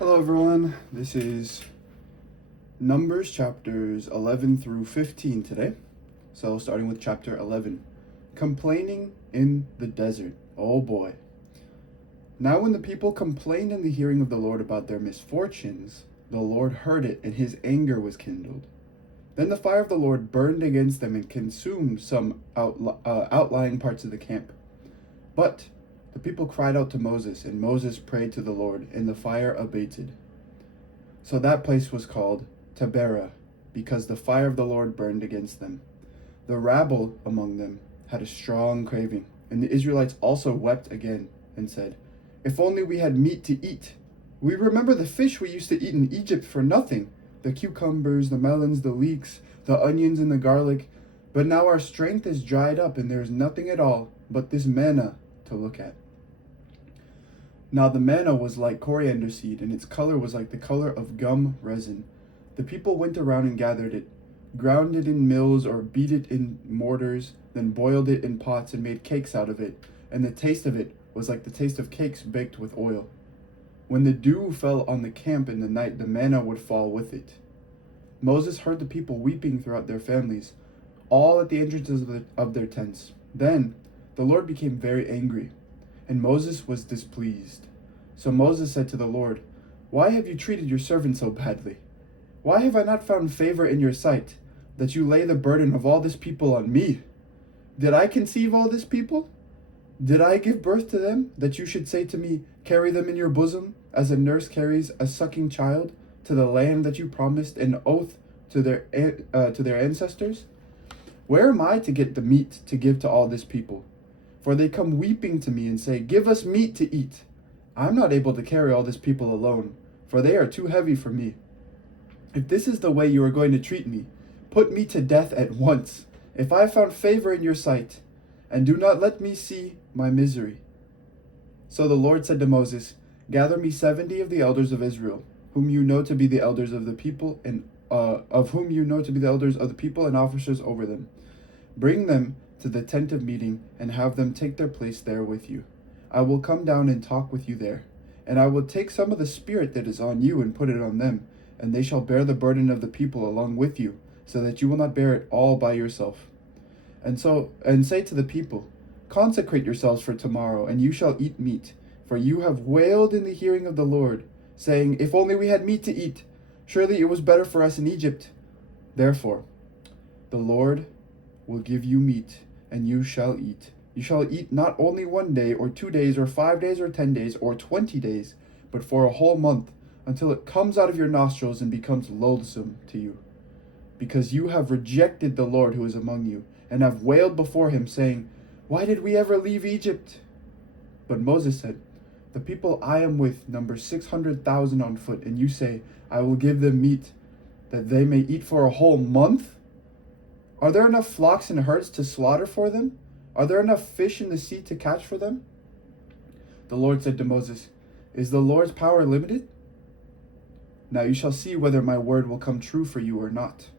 Hello, everyone. This is Numbers chapters 11 through 15 today. So, starting with chapter 11, complaining in the desert. Oh boy. Now, when the people complained in the hearing of the Lord about their misfortunes, the Lord heard it, and his anger was kindled. Then the fire of the Lord burned against them and consumed some outlying parts of the camp. But the people cried out to Moses, and Moses prayed to the Lord, and the fire abated. So that place was called Taberah, because the fire of the Lord burned against them. The rabble among them had a strong craving, and the Israelites also wept again and said, "If only we had meat to eat. We remember the fish we used to eat in Egypt for nothing, the cucumbers, the melons, the leeks, the onions, and the garlic. But now our strength is dried up, and there is nothing at all but this manna to look at." Now the manna was like coriander seed, and its color was like the color of gum resin. The people went around and gathered it, ground it in mills or beat it in mortars, then boiled it in pots and made cakes out of it, and the taste of it was like the taste of cakes baked with oil. When the dew fell on the camp in the night, the manna would fall with it. Moses heard the people weeping throughout their families, all at the entrances of their tents. Then the Lord became very angry, and Moses was displeased. So Moses said to the Lord, "Why have you treated your servant so badly? Why have I not found favor in your sight, that you lay the burden of all this people on me? Did I conceive all this people? Did I give birth to them, that you should say to me, 'Carry them in your bosom, as a nurse carries a sucking child, to the land that you promised an oath to their ancestors?' Where am I to get the meat to give to all this people? For they come weeping to me and say, 'Give us meat to eat.' I'm not able to carry all this people alone, for they are too heavy for me. If this is the way you are going to treat me, put me to death at once, if I have found favor in your sight, and do not let me see my misery." So the Lord said to Moses, "Gather me 70 of the elders of Israel, whom you know to be the elders of the people, and officers over them. Bring them to the tent of meeting, and have them take their place there with you. I will come down and talk with you there, and I will take some of the spirit that is on you and put it on them, and they shall bear the burden of the people along with you, so that you will not bear it all by yourself. And say to the people, 'Consecrate yourselves for tomorrow, and you shall eat meat, for you have wailed in the hearing of the Lord, saying, If only we had meat to eat. Surely it was better for us in Egypt.' Therefore, the Lord will give you meat, and you shall eat. You shall eat not only 1 day, or 2 days, or 5 days, or 10 days, or 20 days, but for a whole month, until it comes out of your nostrils and becomes loathsome to you. Because you have rejected the Lord who is among you, and have wailed before him, saying, 'Why did we ever leave Egypt?' But Moses said, 'The people I am with number 600,000 on foot, and you say, I will give them meat, that they may eat for a whole month? Are there enough flocks and herds to slaughter for them? Are there enough fish in the sea to catch for them?' The Lord said to Moses, 'Is the Lord's power limited? Now you shall see whether my word will come true for you or not.'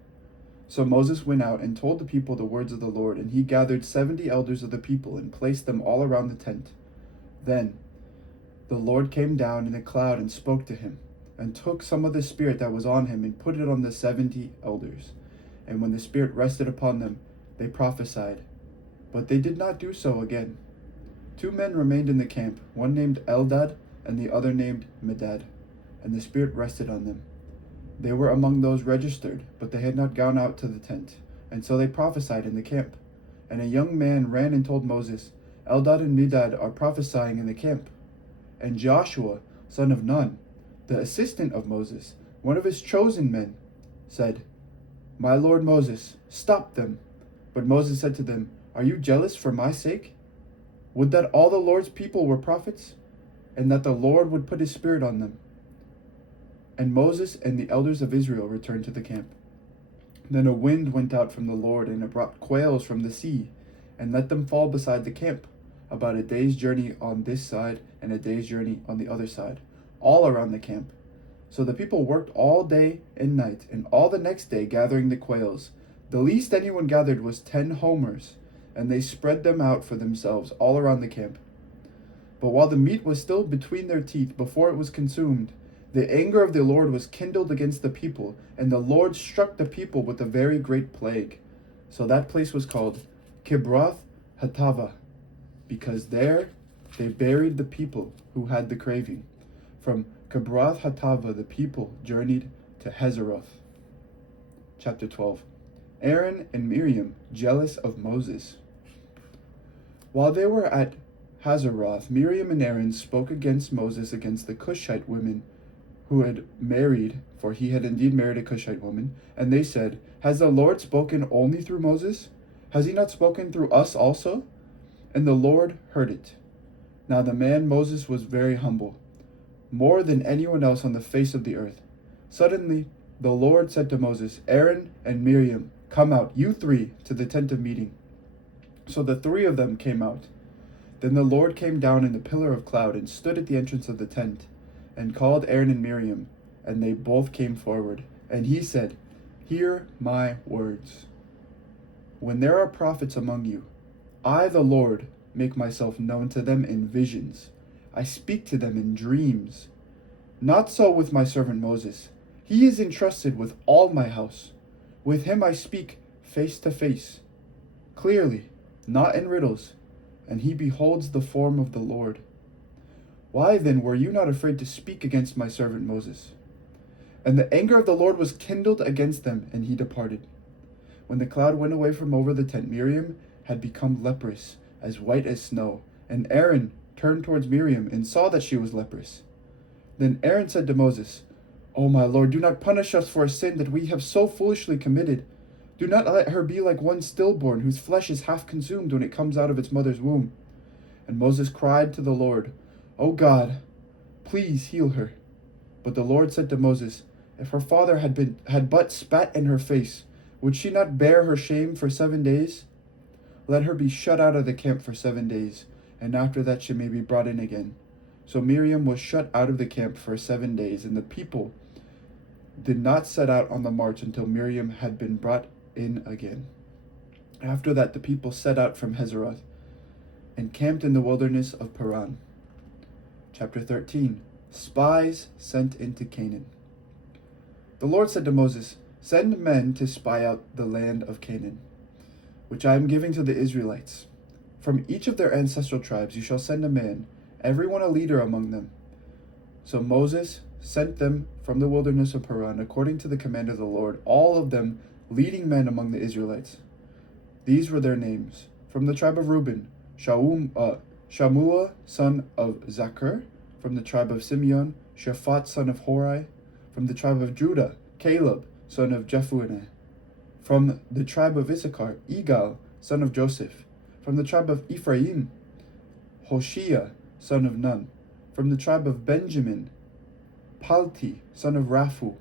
So Moses went out and told the people the words of the Lord, and he gathered 70 elders of the people and placed them all around the tent. Then the Lord came down in a cloud and spoke to him, and took some of the spirit that was on him and put it on the 70 elders. And when the spirit rested upon them, they prophesied. But they did not do so again. 2 men remained in the camp, one named Eldad and the other named Medad, and the spirit rested on them. They were among those registered, but they had not gone out to the tent, and so they prophesied in the camp. And a young man ran and told Moses, 'Eldad and Medad are prophesying in the camp.' And Joshua, son of Nun, the assistant of Moses, one of his chosen men, said, 'My lord Moses, stop them.' But Moses said to them, 'Are you jealous for my sake? Would that all the Lord's people were prophets, and that the Lord would put his spirit on them.' And Moses and the elders of Israel returned to the camp. Then a wind went out from the Lord, and it brought quails from the sea, and let them fall beside the camp, about a day's journey on this side and a day's journey on the other side, all around the camp. So the people worked all day and night, and all the next day gathering the quails. The least anyone gathered was 10 homers, and they spread them out for themselves all around the camp. But while the meat was still between their teeth before it was consumed, The anger of the Lord was kindled against the people, and the Lord struck the people with a very great plague. So that place was called Kibroth Hattaavah, because there they buried the people who had the craving. From Kibroth Hattaavah the people journeyed to Hazeroth. Chapter 12. Aaron and Miriam jealous of Moses. While they were at Hazeroth, Miriam and Aaron spoke against Moses against the Cushite women who had married, for he had indeed married a Cushite woman, and they said, "Has the Lord spoken only through Moses? Has he not spoken through us also?" And the Lord heard it. Now the man Moses was very humble, more than anyone else on the face of the earth. Suddenly the Lord said to Moses, "Aaron and Miriam, come out, you three, to the tent of meeting." So the three of them came out. Then the Lord came down in the pillar of cloud and stood at the entrance of the tent, and called Aaron and Miriam, and they both came forward. And he said, "Hear my words. When there are prophets among you, I, the Lord, make myself known to them in visions. I speak to them in dreams. Not so with my servant Moses. He is entrusted with all my house. With him I speak face to face, clearly, not in riddles, and he beholds the form of the Lord. Why then were you not afraid to speak against my servant Moses?" And the anger of the Lord was kindled against them, and he departed. When the cloud went away from over the tent, Miriam had become leprous, as white as snow, and Aaron turned towards Miriam and saw that she was leprous. Then Aaron said to Moses, "O my Lord, do not punish us for a sin that we have so foolishly committed. Do not let her be like one stillborn, whose flesh is half consumed when it comes out of its mother's womb." And Moses cried to the Lord, "O God, please heal her." But the Lord said to Moses, "If her father had but spat in her face, would she not bear her shame for 7 days? Let her be shut out of the camp for 7 days, and after that she may be brought in again." So Miriam was shut out of the camp for 7 days, and the people did not set out on the march until Miriam had been brought in again. After that the people set out from Hazeroth and camped in the wilderness of Paran. Chapter 13. Spies sent into Canaan. The Lord said to Moses, "Send men to spy out the land of Canaan, which I am giving to the Israelites. From each of their ancestral tribes you shall send a man, everyone a leader among them." So Moses sent them from the wilderness of Paran according to the command of the Lord, all of them leading men among the Israelites. These were their names. From the tribe of Reuben, Shammua son of Zachar. From the tribe of Simeon, Shaphat son of Hori. From the tribe of Judah, Caleb son of Jephunneh. From the tribe of Issachar, Igal son of Joseph. From the tribe of Ephraim, Hoshea son of Nun. From the tribe of Benjamin, Palti son of Raphu.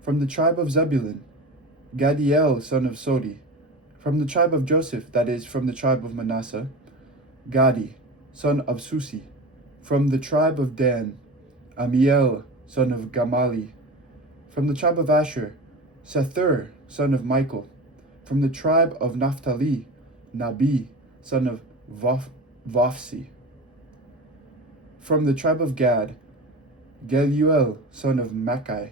From the tribe of Zebulun, Gadiel son of Sodi. From the tribe of Joseph, that is, from the tribe of Manasseh, Gadi son of Susi. From the tribe of Dan, Amiel son of Gamali. From the tribe of Asher, Sethur son of Michael. From the tribe of Naphtali, Nabi son of Vophsi. From the tribe of Gad, Geluel son of Makai.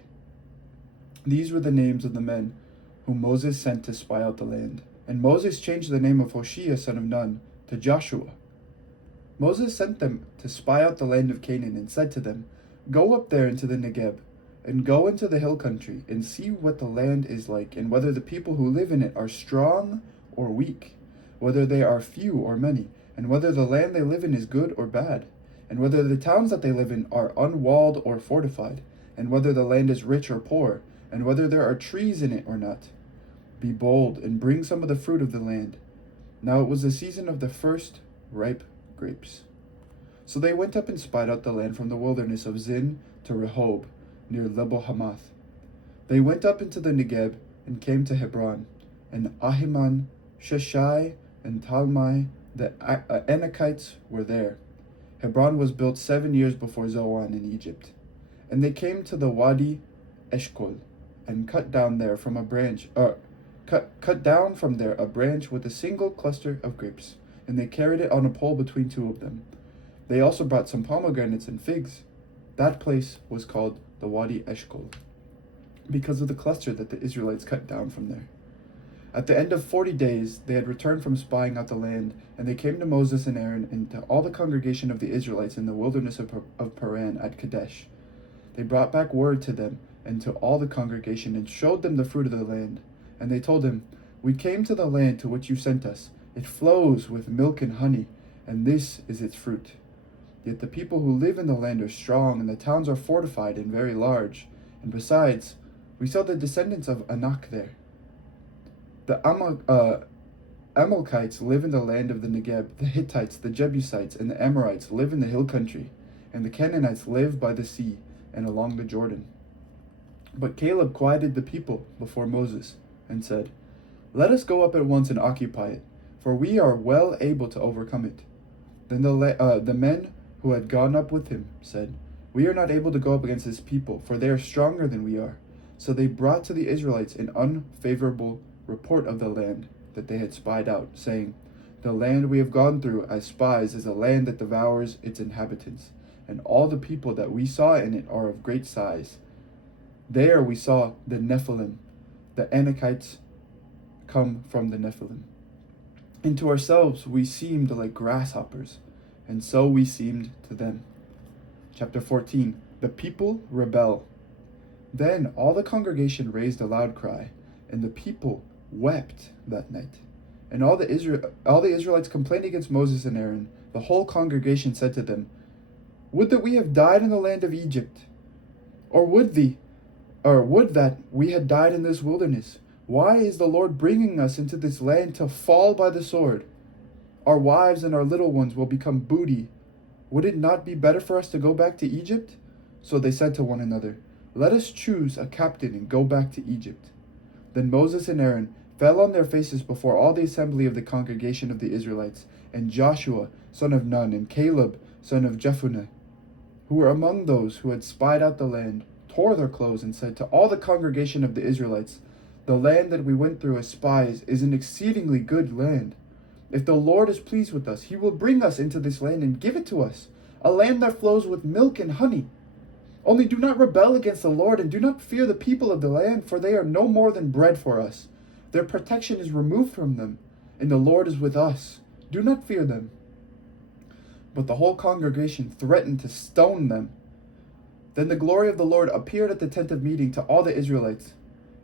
These were the names of the men whom Moses sent to spy out the land. And Moses changed the name of Hoshea son of Nun to Joshua. Moses sent them to spy out the land of Canaan and said to them, "Go up there into the Negeb, and go into the hill country, and see what the land is like, and whether the people who live in it are strong or weak, whether they are few or many, and whether the land they live in is good or bad, and whether the towns that they live in are unwalled or fortified, and whether the land is rich or poor, and whether there are trees in it or not. Be bold, and bring some of the fruit of the land." Now it was the season of the first ripe grapes. So they went up and spied out the land from the wilderness of Zin to Rehob, near Lebo-Hamath. They went up into the Negeb and came to Hebron, and Ahiman, Sheshai, and Talmai, the Anakites, were there. Hebron was built 7 years before Zoan in Egypt. And they came to the Wadi Eshkol, and cut down from there a branch with a single cluster of grapes, and they carried it on a pole between two of them. They also brought some pomegranates and figs. That place was called the Wadi Eshkol, because of the cluster that the Israelites cut down from there. At the end of 40 days, they had returned from spying out the land, and they came to Moses and Aaron and to all the congregation of the Israelites in the wilderness of Paran at Kadesh. They brought back word to them and to all the congregation and showed them the fruit of the land. And they told him, "We came to the land to which you sent us. It flows with milk and honey, and this is its fruit. Yet the people who live in the land are strong, and the towns are fortified and very large. And besides, we saw the descendants of Anak there. The Amalekites live in the land of the Negeb. The Hittites, the Jebusites, and the Amorites live in the hill country, and the Canaanites live by the sea and along the Jordan." But Caleb quieted the people before Moses and said, "Let us go up at once and occupy it, for we are well able to overcome it." Then the men who had gone up with him said, "We are not able to go up against this people, for they are stronger than we are." So they brought to the Israelites an unfavorable report of the land that they had spied out, saying, "The land we have gone through as spies is a land that devours its inhabitants, and all the people that we saw in it are of great size. There we saw the Nephilim, the Anakites come from the Nephilim. And to ourselves we seemed like grasshoppers, and so we seemed to them." Chapter 14. The people rebel. Then all the congregation raised a loud cry, and the people wept that night. And all the Israelites complained against Moses and Aaron. The whole congregation said to them, "Would that we have died in the land of Egypt, or would that we had died in this wilderness. Why is the Lord bringing us into this land to fall by the sword? Our wives and our little ones will become booty. Would it not be better for us to go back to Egypt?" So they said to one another, "Let us choose a captain and go back to Egypt." Then Moses and Aaron fell on their faces before all the assembly of the congregation of the Israelites, and Joshua, son of Nun, and Caleb, son of Jephunneh, who were among those who had spied out the land, tore their clothes and said to all the congregation of the Israelites, "The land that we went through as spies is an exceedingly good land. If the Lord is pleased with us, he will bring us into this land and give it to us, a land that flows with milk and honey. Only do not rebel against the Lord, and do not fear the people of the land, for they are no more than bread for us. Their protection is removed from them, and the Lord is with us. Do not fear them." But the whole congregation threatened to stone them. Then the glory of the Lord appeared at the tent of meeting to all the Israelites.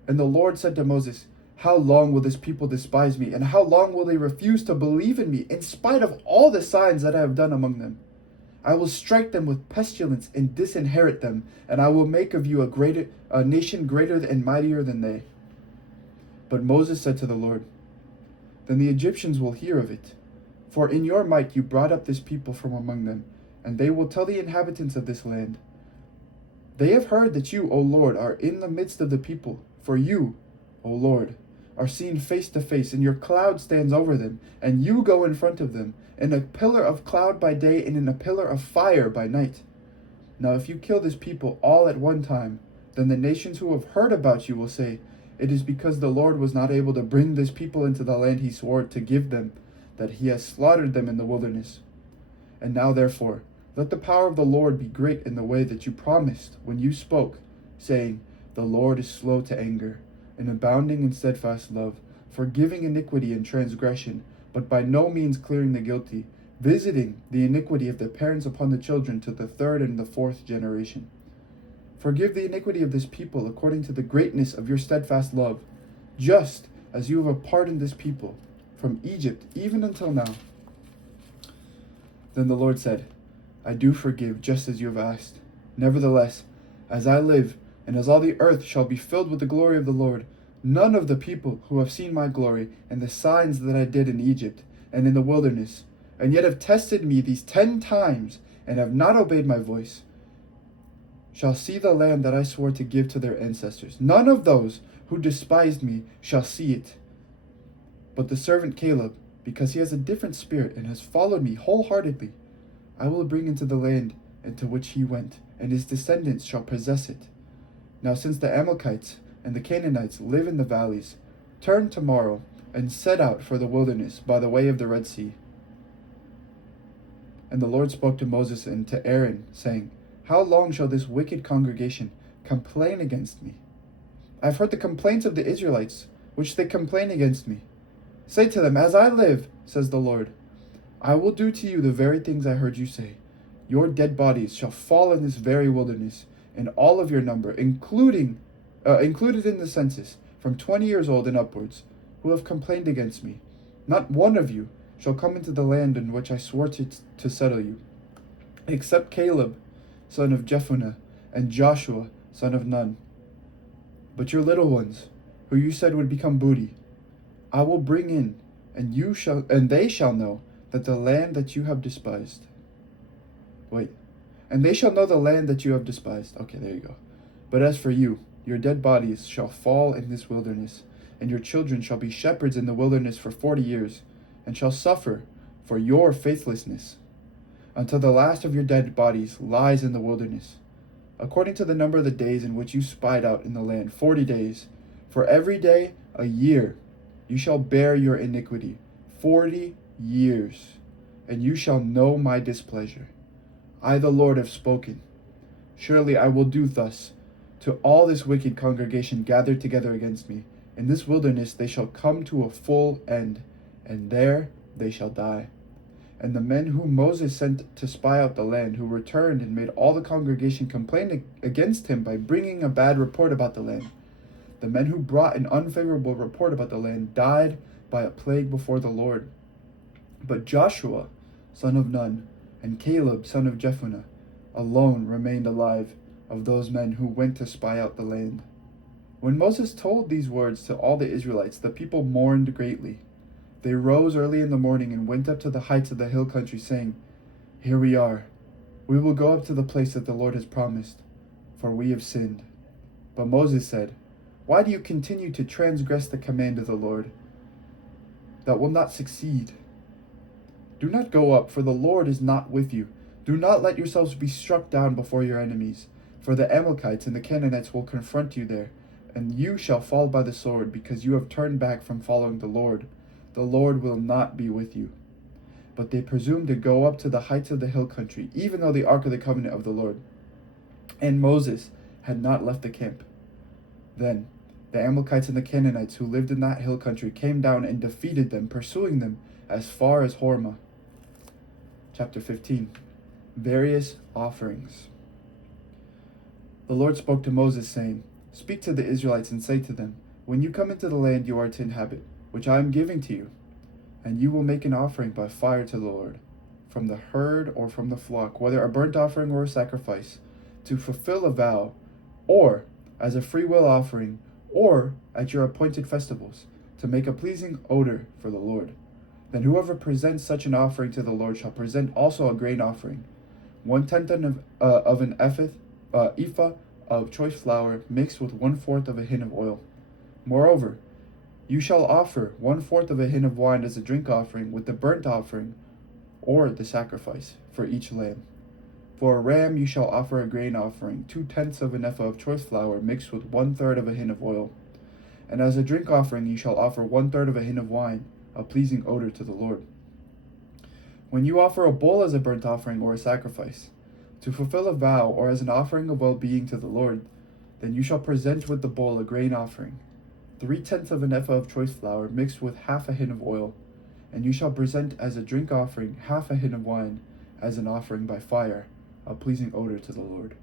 And the Lord said to Moses, "How long will this people despise me, and how long will they refuse to believe in me, in spite of all the signs that I have done among them? I will strike them with pestilence and disinherit them, and I will make of you a nation greater and mightier than they." But Moses said to the Lord, "Then the Egyptians will hear of it. For in your might you brought up this people from among them, and they will tell the inhabitants of this land, 'They have heard that you, O Lord, are in the midst of the people. For you, O Lord, are seen face to face, and your cloud stands over them, and you go in front of them, in a pillar of cloud by day and in a pillar of fire by night. Now if you kill this people all at one time, then the nations who have heard about you will say, it is because the Lord was not able to bring this people into the land he swore to give them, that he has slaughtered them in the wilderness. And now therefore, let the power of the Lord be great in the way that you promised when you spoke, saying, the Lord is slow to anger, and abounding in steadfast love, forgiving iniquity and transgression, but by no means clearing the guilty, visiting the iniquity of the parents upon the children to the third and the fourth generation. Forgive the iniquity of this people according to the greatness of your steadfast love, just as you have pardoned this people from Egypt even until now." Then the Lord said, "I do forgive just as you have asked. Nevertheless, as I live, and as all the earth shall be filled with the glory of the Lord, none of the people who have seen my glory and the signs that I did in Egypt and in the wilderness, and yet have tested me these 10 times and have not obeyed my voice, shall see the land that I swore to give to their ancestors. None of those who despised me shall see it. But the servant Caleb, because he has a different spirit and has followed me wholeheartedly, I will bring into the land into which he went, and his descendants shall possess it. Now since the Amalekites and the Canaanites live in the valleys, turn tomorrow and set out for the wilderness by the way of the Red Sea." And the Lord spoke to Moses and to Aaron, saying, How long shall this wicked congregation complain against me? I have heard the complaints of the Israelites, which they complain against me. Say to them, As I live, says the Lord, I will do to you the very things I heard you say. Your dead bodies shall fall in this very wilderness, and all of your number, included in the census, from 20 years old and upwards, who have complained against me. Not one of you shall come into the land in which I swore to settle you, except Caleb, son of Jephunneh, and Joshua, son of Nun. But your little ones, who you said would become booty, I will bring in, and they shall know that the land that you have despised. And they shall know the land that you have despised. Okay, there you go. But as for you, your dead bodies shall fall in this wilderness, and your children shall be shepherds in the wilderness for 40 years, and shall suffer for your faithlessness, until the last of your dead bodies lies in the wilderness. According to the number of the days in which you spied out in the land, 40 days, for every day a year, you shall bear your iniquity, 40 years, and you shall know my displeasure. I, the Lord, have spoken. Surely I will do thus to all this wicked congregation gathered together against me. In this wilderness they shall come to a full end, and there they shall die. And the men whom Moses sent to spy out the land, who returned and made all the congregation complain against him by bringing a bad report about the land, the men who brought an unfavorable report about the land died by a plague before the Lord. But Joshua, son of Nun, and Caleb, son of Jephunneh, alone remained alive of those men who went to spy out the land. When Moses told these words to all the Israelites, the people mourned greatly. They rose early in the morning and went up to the heights of the hill country, saying, Here we are. We will go up to the place that the Lord has promised, for we have sinned. But Moses said, Why do you continue to transgress the command of the Lord? That will not succeed. Do not go up, for the Lord is not with you. Do not let yourselves be struck down before your enemies, for the Amalekites and the Canaanites will confront you there, and you shall fall by the sword, because you have turned back from following the Lord. The Lord will not be with you. But they presumed to go up to the heights of the hill country, even though the ark of the covenant of the Lord and Moses had not left the camp. Then the Amalekites and the Canaanites who lived in that hill country came down and defeated them, pursuing them as far as Hormah. Chapter 15. Various offerings. The Lord spoke to Moses, saying, Speak to the Israelites and say to them, When you come into the land you are to inhabit, which I am giving to you, and you will make an offering by fire to the Lord, from the herd or from the flock, whether a burnt offering or a sacrifice, to fulfill a vow, or as a freewill offering, or at your appointed festivals, to make a pleasing odor for the Lord. Then whoever presents such an offering to the Lord shall present also a grain offering, 1/10 of an ephah of choice flour mixed with 1/4 of a hin of oil. Moreover, you shall offer 1/4 of a hin of wine as a drink offering with the burnt offering or the sacrifice for each lamb. For a ram you shall offer a grain offering, 2/10 of an ephah of choice flour mixed with 1/3 of a hin of oil. And as a drink offering you shall offer 1/3 of a hin of wine, a pleasing odor to the Lord. When you offer a bull as a burnt offering or a sacrifice, to fulfill a vow or as an offering of well-being to the Lord, then you shall present with the bull a grain offering, 3/10 of an ephah of choice flour mixed with half a hin of oil, and you shall present as a drink offering half a hin of wine as an offering by fire, a pleasing odor to the Lord.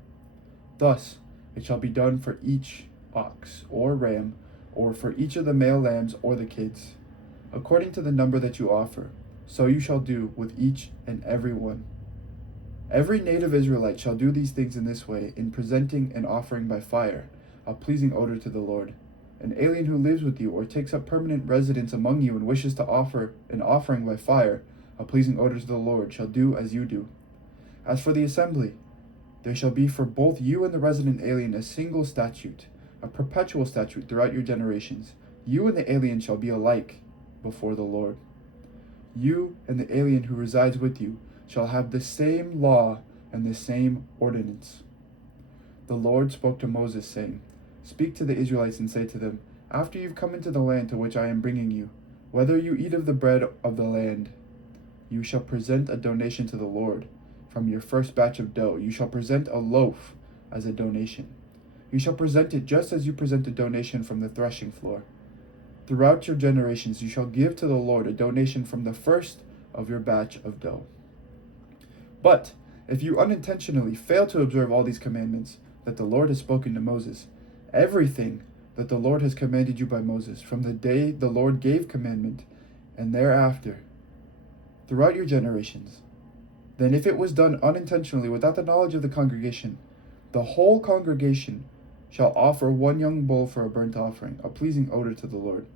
Thus it shall be done for each ox or ram, or for each of the male lambs or the kids, according to the number that you offer, so you shall do with each and every one. Every native Israelite shall do these things in this way, in presenting an offering by fire, a pleasing odor to the Lord. An alien who lives with you or takes up permanent residence among you and wishes to offer an offering by fire, a pleasing odor to the Lord, shall do as you do. As for the assembly, there shall be for both you and the resident alien a single statute, a perpetual statute throughout your generations. You and the alien shall be alike before the Lord. You and the alien who resides with you shall have the same law and the same ordinance. The Lord spoke to Moses, saying, Speak to the Israelites and say to them, After you've come into the land to which I am bringing you, whether you eat of the bread of the land, you shall present a donation to the Lord. from your first batch of dough. You shall present a loaf as a donation. You shall present it just as you present a donation from the threshing floor. Throughout your generations you shall give to the Lord a donation from the first of your batch of dough. But if you unintentionally fail to observe all these commandments that the Lord has spoken to Moses, everything that the Lord has commanded you by Moses, from the day the Lord gave commandment and thereafter, throughout your generations, then if it was done unintentionally without the knowledge of the congregation, the whole congregation shall offer one young bull for a burnt offering, a pleasing odor to the Lord,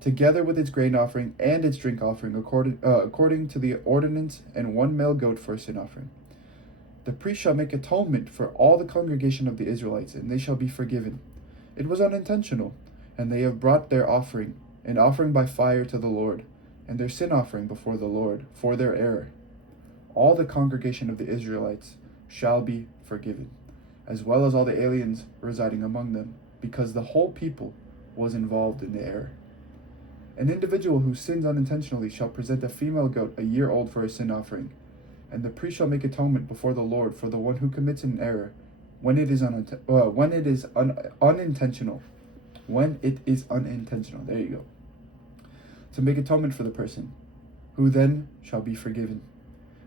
together with its grain offering and its drink offering, according to the ordinance, and one male goat for a sin offering. The priest shall make atonement for all the congregation of the Israelites, and they shall be forgiven. It was unintentional, and they have brought their offering, an offering by fire to the Lord, and their sin offering before the Lord, for their error. All the congregation of the Israelites shall be forgiven, as well as all the aliens residing among them, because the whole people was involved in the error. An individual who sins unintentionally shall present a female goat a year old for a sin offering, and the priest shall make atonement before the Lord for the one who commits an error when it is unintentional. When it is unintentional, there you go. To make atonement for the person, who then shall be forgiven.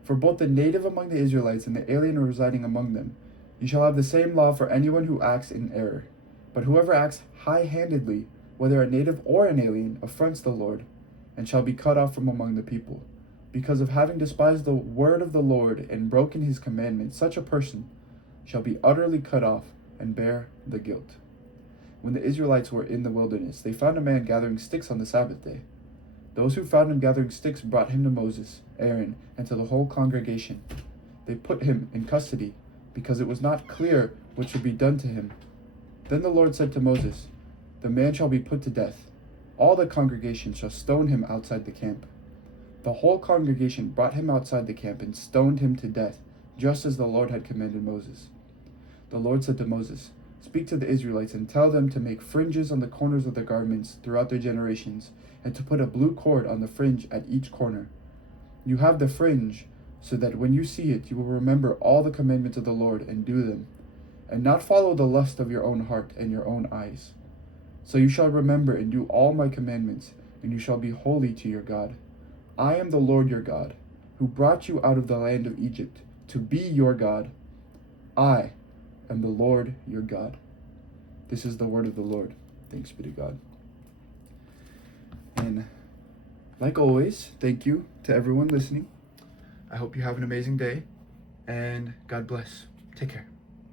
For both the native among the Israelites and the alien residing among them, you shall have the same law for anyone who acts in error. But whoever acts high-handedly, whether a native or an alien, affronts the Lord, and shall be cut off from among the people. Because of having despised the word of the Lord and broken his commandment, such a person shall be utterly cut off and bear the guilt. When the Israelites were in the wilderness, they found a man gathering sticks on the Sabbath day. Those who found him gathering sticks brought him to Moses, Aaron, and to the whole congregation. They put him in custody, because it was not clear what should be done to him. Then the Lord said to Moses, "The man shall be put to death. All the congregation shall stone him outside the camp." The whole congregation brought him outside the camp and stoned him to death, just as the Lord had commanded Moses. The Lord said to Moses, "Speak to the Israelites and tell them to make fringes on the corners of their garments throughout their generations, and to put a blue cord on the fringe at each corner. You have the fringe, so that when you see it, you will remember all the commandments of the Lord and do them, and not follow the lust of your own heart and your own eyes. So you shall remember and do all my commandments, and you shall be holy to your God. I am the Lord your God, who brought you out of the land of Egypt, to be your God. I am the Lord your God." This is the word of the Lord. Thanks be to God. And like always, thank you to everyone listening. I hope you have an amazing day, and God bless. Take care.